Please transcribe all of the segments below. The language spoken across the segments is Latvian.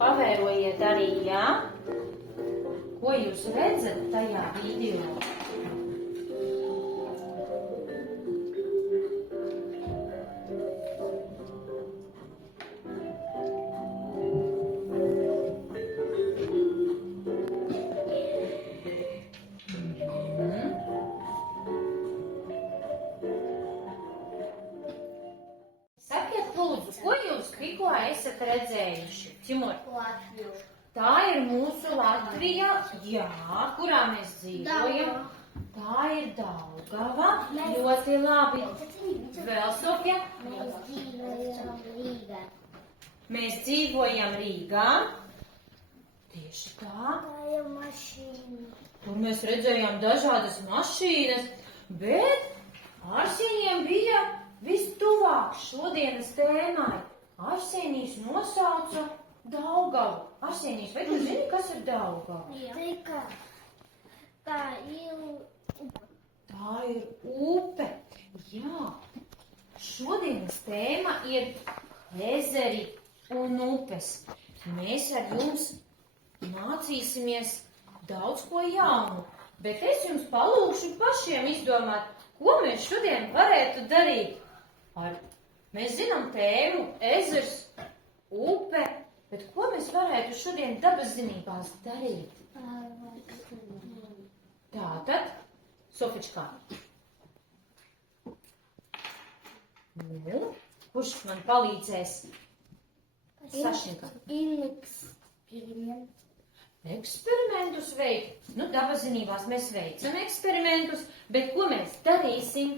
Pavērojiet arī, jā? Ko jūs redzat tajā video? Sakiet, lūdzu, ko jūs tikko esat redzējuši? Timur? Latviju. Tā ir mūsu Latvija, jā, kurā mēs dzīvojam. Tā ir Daugava, ļoti labi. Vēl, Sofija? Mēs dzīvojam Rīgā. Tieši tā. Tā ir mašīna. Tur mēs redzējām dažādas mašīnas, bet Arsenijam bija vistuvāk šodienas tēmai. Arsenijs nosauca Daugavu. Arsenijs, vai tu zini, kas ir Daugava? Jā. Tā ir Tā ir upe. Jā. Šodienas tēma ir ezeri un upes. Mēs ar jums mācīsimies daudz ko jaunu, bet es jums palūkšu pašiem izdomāt, ko mēs šodien varētu darīt. Mēs zinām tēmu ezers, upe, bet ko mēs varētu šodien dabas zinībās darīt? Tātad, Sofičkā. Nu, kurš man palīdzēs? Sašņika. Eksperimentus veikt. Nu, dabas zinībās mēs veicam eksperimentus, bet ko mēs darīsim?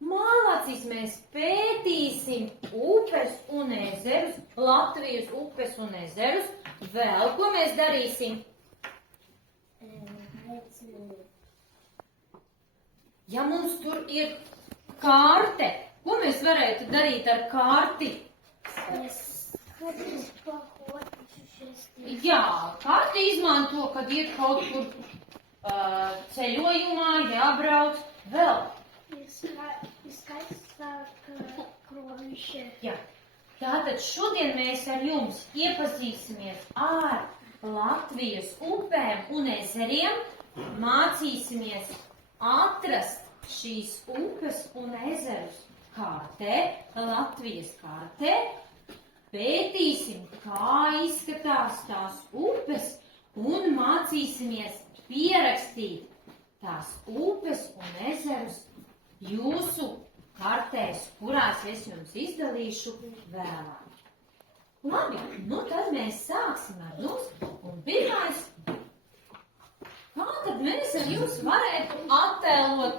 Mālācīs mēs pētīsim upes un ezerus, Latvijas upes un ezerus. Vēl ko mēs darīsim? Ja mums tur ir kārte, ko mēs varētu darīt ar kārti? Jā, kārti izmanto, kad iet kaut kur ceļojumā, jābrauc. Vēl. Jā. Tātad šodien mēs ar jums iepazīsimies ar Latvijas upēm un ezeriem, mācīsimies atrast šīs upes un ezerus kārtē, Latvijas kārtē, pētīsim, kā izskatās tās upes un mācīsimies pierakstīt tās upes un ezerus jūsu kartēs, kurās es jums izdalīšu vēlāk. Labi, nu tad mēs sāksim ar jums. Un pirmais, kā tad mēs ar jums varētu attēlot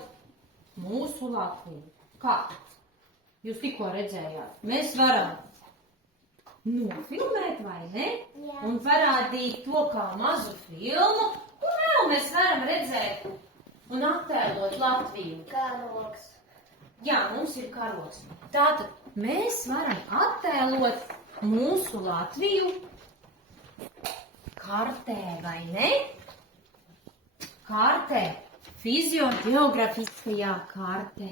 mūsu Latviju? Kā? Jūs tikko redzējāt. Mēs varam nofilmēt, vai ne? Jā. Un parādīt to kā mazu filmu. Un vēl mēs varam redzēt un attēlot Latviju. Karoks. Jā, mums ir karoks. Tātad mēs varam attēlot mūsu Latviju kartē, vai ne? Kartē, fiziogeografiskajā kartē.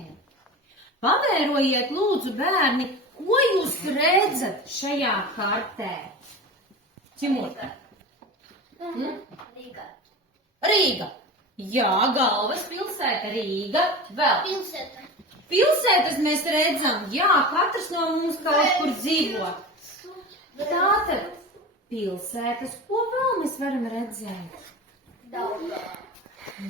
Pavērojiet, lūdzu, bērni, ko jūs redzat šajā kartē? Timur? Rīga. Rīga. Jā, galvaspilsēta Rīga. Vēl. Pilsēta. Pilsētas mēs redzam, jā, katrs no mums kaut kur dzīvo. Tātad, pilsētas, ko vēl mēs varam redzēt?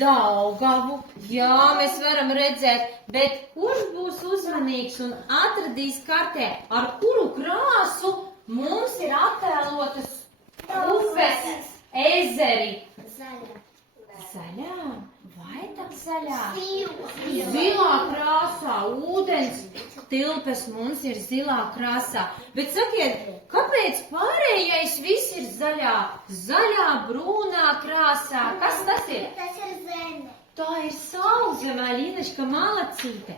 Daugavu, jā, mēs varam redzēt, bet kurš būs uzmanīgs un atradīs kartē, ar kuru krāsu mums ir attēlotas upes, ezeri? Zaļā? Vai tā zaļā? Zilā krāsā, ūdens tilpes mums ir zilā krāsā. Bet sakiet, kāpēc pārējais viss ir zaļā? Zaļā, brūnā krāsā. Kas tas ir? Tas ir zeme. Tā ir sauszeme, Alīnaška malacīte.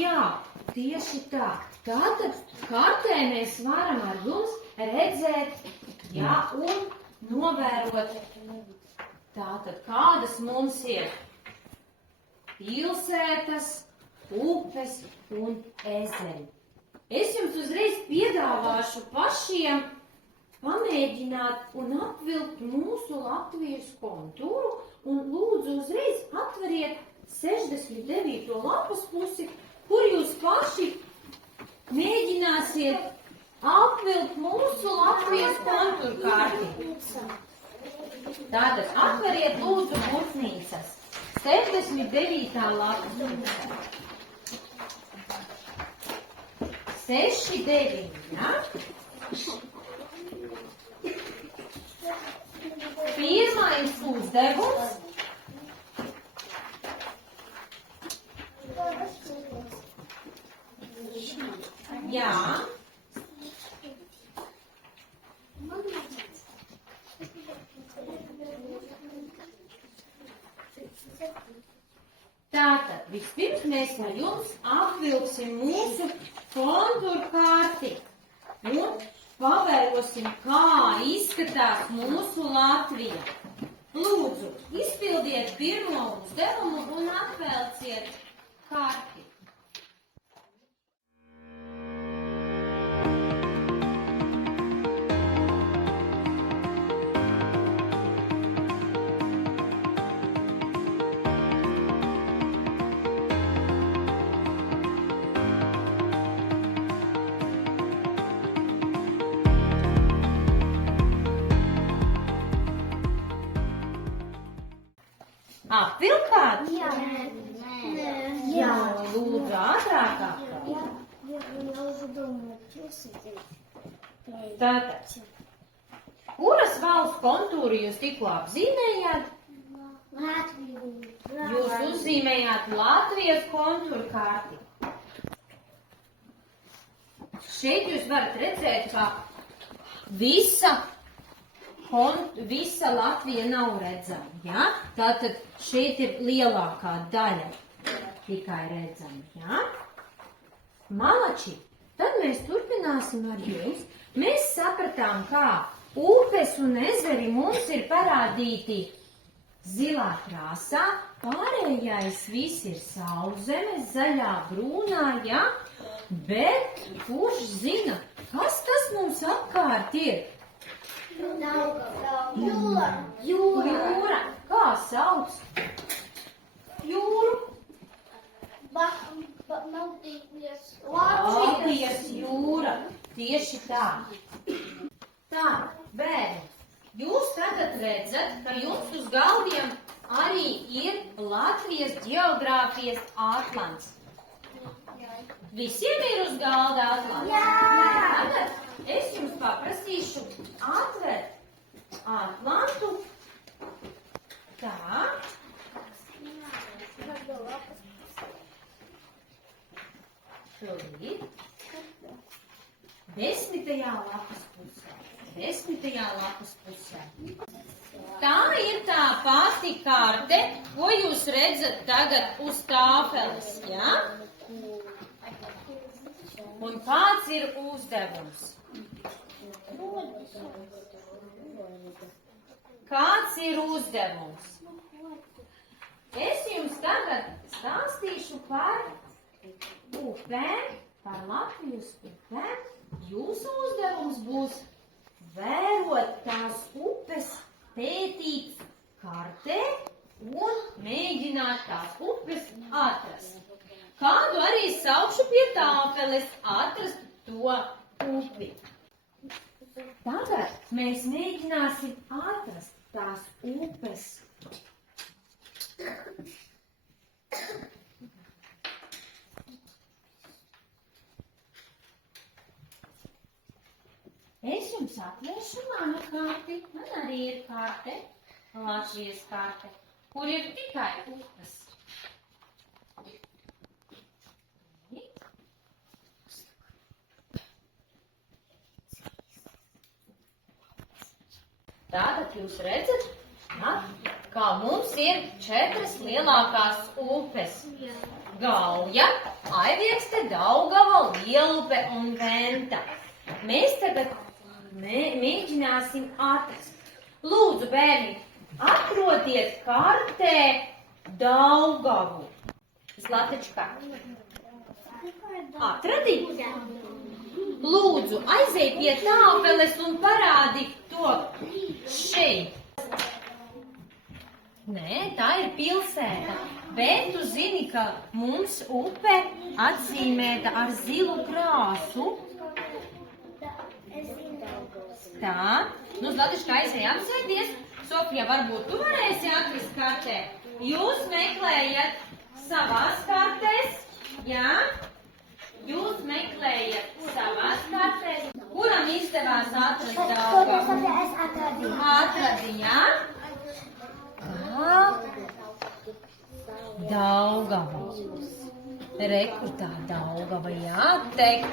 Jā, tieši tā. Tātad kartē mēs varam ar jums redzēt, jā, un novērot. Tātad kādas mums ir pilsētas, upes un ezeri. Es jums uzreiz piedāvāšu pašiem pamēģināt un apvilkt mūsu Latvijas kontūru un lūdzu uzreiz atveriet 69. lapas pusi, kur jūs paši mēģināsiet apvilkt mūsu Latvijas kontūru kārti. Tātad atveriet lūdzu mutnīcas. 69. lapas pusē. 6, 9, ja? Pirmais uzdevums. Jā. Tātad, vispirms mēs ar jums apvilksim mūsu kontūru kārti un pavērosim, kā izskatās mūsu Latvija. Lūdzu, izpildiet pirmo uzdevumu un apvelciet karti. Apvilkāt? Jā. Jā, lūdzu, ātrāk apvilkt. Я уже думаю, что сидеть. Tātad, kuras valsts kontūru jūs tikko apzīmējāt? Латвию. Jūs uzzīmējāt Latvijas kontūru kārti. Šeit jūs varat redzēt, ka visa Latvija nav redzama. Ja? Tātad šeit ir lielākā daļa tikai redzama. Ja? Malači, tad mēs turpināsim ar jums. Mēs sapratām, kā upes un ezeri mums ir parādīti zilā krāsā, pārējais viss ir saulzemes, zaļā, brūnā, ja? Bet kurš zina, kas tas mums apkārt ir? Jūra. Kā sauc? Jūru? Baltijas jūra. Tieši tā. Tā, bērni, jūs tagad redzat, ka jums uz galdiem arī ir Latvijas ģeogrāfijas atlants. Visiem ir uz galda atlants? Jā! Tagad es jums paprasīšu atvērt atlantu. Tā. Šodien. 10. lapas pusē. 10. lapas pusē. Tā ir tā pati karte, ko jūs redzat tagad uz tāfeles, ja? Un kāds ir uzdevums? Kāds ir uzdevums? Es jums tagad stāstīšu par upēm, par Latvijas upēm. Jūsu uzdevums būs vērot tās upes, pētīt kartē un mēģināt tās upes atrast. Kādu arī saukšu pie tāfeles atrast to upi. Tagad mēs mēģināsim atrast tās upes. Es jums atvēršu manu karti. Man arī ir karte, Latvijas karte, kur ir tikai upes. Tātad jūs redzat, ja, kā mums ir 4 lielākās upes. Gauja, Aiviekste, Daugava, Lielupe un Venta. Mēs tagad mēģināsim atrast. Lūdzu, bērni, atrodiet kartē Daugavu. Zlatečka. Atradīt? lūdzu, aizej pie tāfeles un parādi to šeit. Nē, tā ir pilsēta, bet tu zini, ka mums upe atzīmēta ar zilu krāsu. Tā, nu, Zlatiška, aizej apsēdies. Sofija, varbūt tu varēsi atrast kartē. Jūs meklējat savās kartēs, jā? Jūs meklējat savās kartēs. Kuram izdevās atrast Daugavu? Atradi, jā? Daugava. Reku tā Daugava, jā, teikt.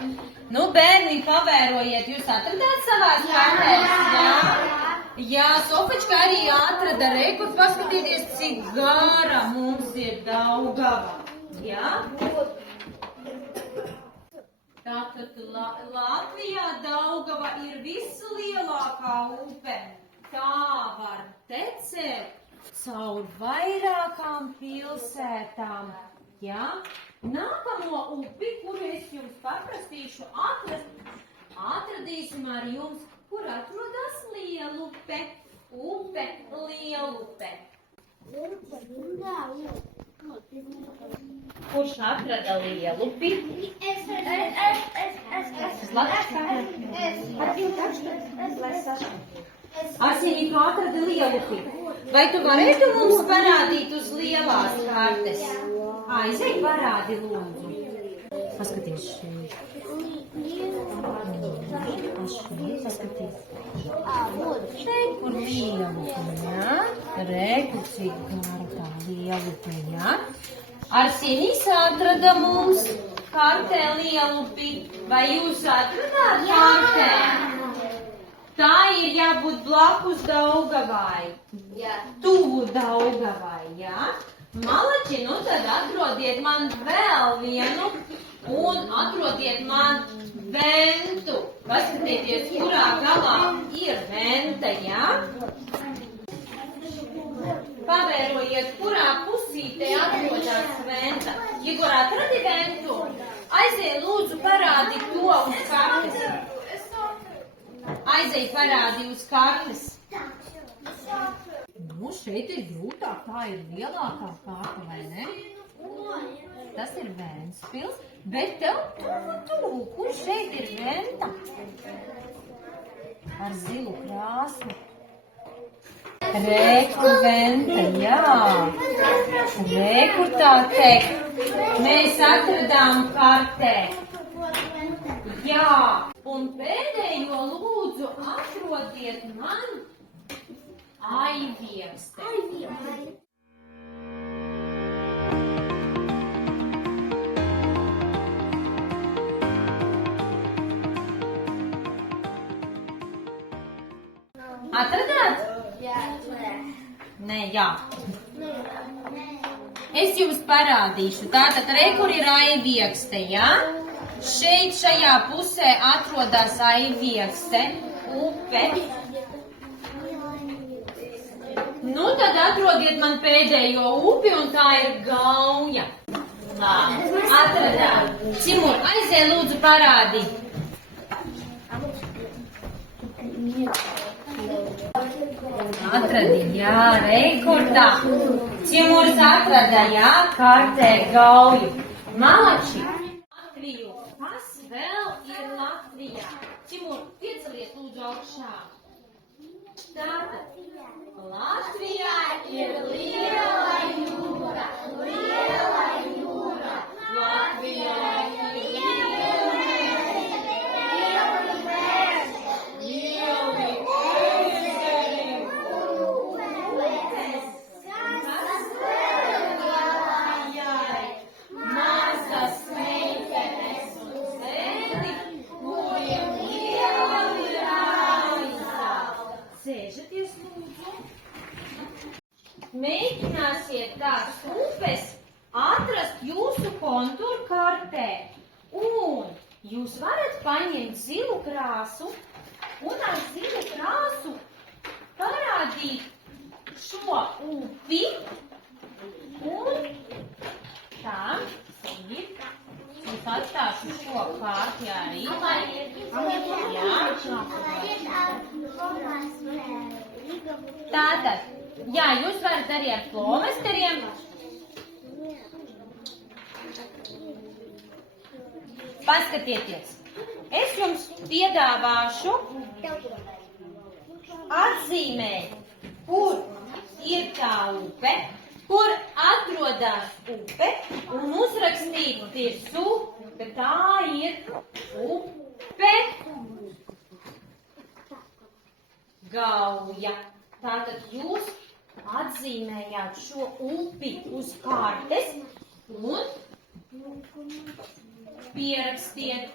Nu, bērni, pavērojiet, jūs atradāt savās kartēs, jā? Jā, Sofička arī atrada reku, paskatieties, cik gara mums ir Daugava, jā? Tātad Latvijā Daugava ir vislielākā upe. Tā var tecēt caur vairākām pilsētām, jā? Nākamo upi, kuru es jums paprastīšu atrast, atradīsim ar jums, kur atrodas Lielupe. Upe Lielupe. Kurš atrada Lielupi? Arsenija, tu atradi Lielupi. Vai tu varētu mums parādīt uz lielās kartes? Aizej, parādi, lūdzu. Paskaties šeit. Paskaties. Šeit, kur Lielupi, jā? Reku, cik gara tā Lielupi, jā? Arsenijs atrada mums kartē Lielupi. Vai jūs atradāt kartē? Tā ir jābūt blakus Daugavai. Tuvu Daugavai, jā? Malači, nu tad atrodiet man vēl vienu un atrodiet man Ventu. Paskatieties, kurā galā ir Venta, jā? Pavērojiet, kurā pusītē atrodas Venta. Jegor, atradi Ventu? Aizej, lūdzu, parādi to uz kartes. Aizej, parādi uz kartes. Nu, šeit ir grūtāk, tā ir lielākā karta, vai ne? Tas ir Ventspils, bet tev tuvu, kur šeit ir Venta? Ar zilu krāsu. Reku Venta, jā. Reku tā teikt. Mēs atradām kartē. Jā. Un pēdējo lūdzu atrodiet man Aiviekste. Atradāt? Jā. Nē, jā. Es jums parādīšu. Tātad re, kur ir Aiviekste, jā? Šeit šajā pusē atrodas Aiviekste, upe. Nu, tad atrodiet man pēdējo upi, un tā ir Gauja. Atradāt. Cimur, aizej, lūdzu, parādi. Atradi, jā, reikurtā. Cimurs atrada, jā, kartē Gauju. Malači. Latviju. Kas vēl ir Latvijā? Cimur, piecelies, lūdzu, augšā. Tātad. Latvijā ir liela jūra, liela jūra. Latvijā ir lieli ezeri un upes. Kas vēl Latvijai? Mazas meitenes un zēni, kuriem liela ir aizsāla. Sēžaties, lūdzu. Mēģināsiet tās upes atrast jūsu kontūru kartē. Un jūs varat paņemt zilu krāsu un ar zilu krāsu parādīt šo upi. Un tā ir. Jūs atstāšu šo kārti arī. Tātad, jā, jūs varat arī ar flomasteriem. Paskatieties, es jums piedāvāšu atzīmēt, kur ir tā upe, kur atrodas upe, un uzrakstīt virsū, ka tā ir upe Gauja. Tātad jūs atzīmējāt šo upi uz kārtes un pierakstiet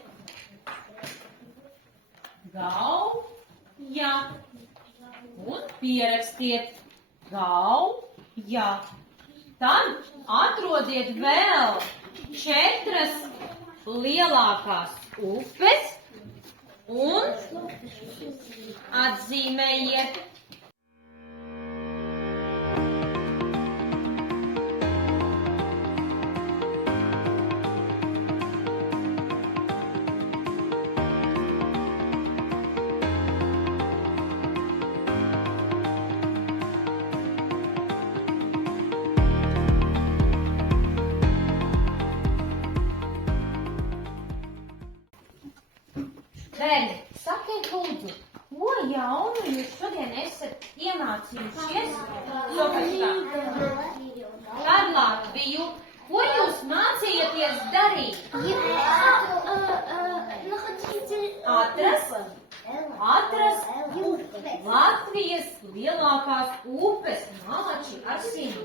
Gauja un pierakstiet Gauja. Tad atrodiet vēl 4 lielākās upes un atzīmējiet. Bērni, sakiet lūdzu, ko jaunu jūs šodien esat iemācījušies? Par Latviju. Ko jūs mācījāties darīt? Atrast Latvijas lielākās upes, Māči ar sinu.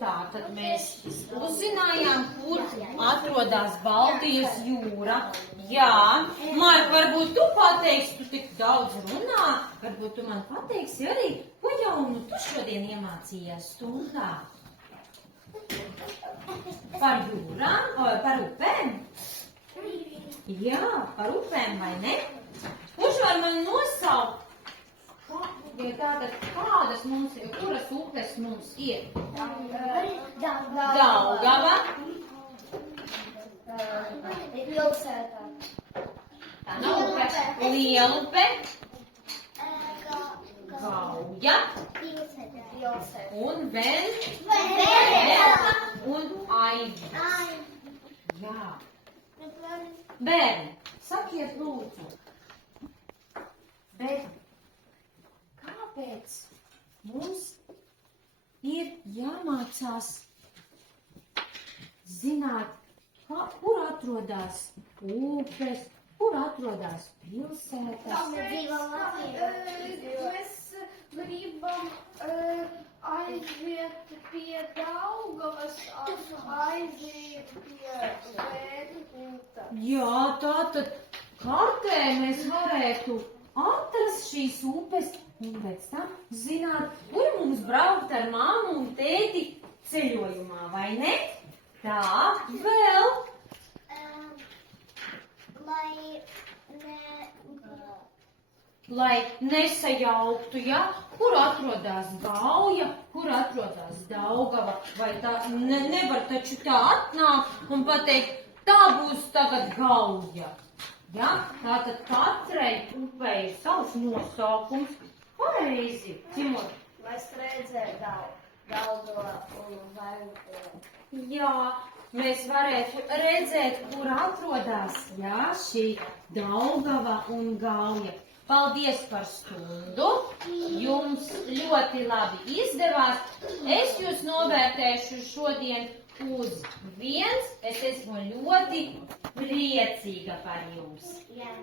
Tātad mēs uzzinājām, kur atrodas Baltijas jūra. Jā, Maik, varbūt tu pateiksi, tu tik daudz runā, varbūt tu man pateiksi arī, ko jaunu tu šodien iemācījies stundā? Par jūrām, par upēm? Jā, par upēm, vai ne? Kurš var man nosaukt? Tātad, kādas mums ir, kuras upes mums ir? Daugava. Pilsētā. Tā nav upe. Lielupe. Gauja. Un vēl. Un Aivas. Jā. Bērni, sakiet lūdzu. Bet kāpēc mums ir jāmācās zināt, kur atrodas upes, kur atrodas pilsētas? Mēs gribam aiziet pie Daugavas, aiziet pie Vērkuta. Jā, tātad kartē mēs varētu atrast šīs upes un pēc tam zināt, kur mums braukt ar māmu un tēti ceļojumā, vai ne? Tā, vēl. Lai nesajauktu, ja? Kur atrodas Gauja, kur atrodas Daugava, vai tā nevar taču tā atnākt un pateikt, tā būs tagad Gauja. Ja? Tātad katrai upei ir savs nosaukums. Pareizi, Timur. Mēs redzējām Daugava un Vērkuta. Jā, mēs varētu redzēt, kur atrodas, jā, šī Daugava un Gauja. Paldies par stundu. Jums ļoti labi izdevās. Es jūs novērtēšu šodien uz 1. Es esmu ļoti priecīga par jums. Jā.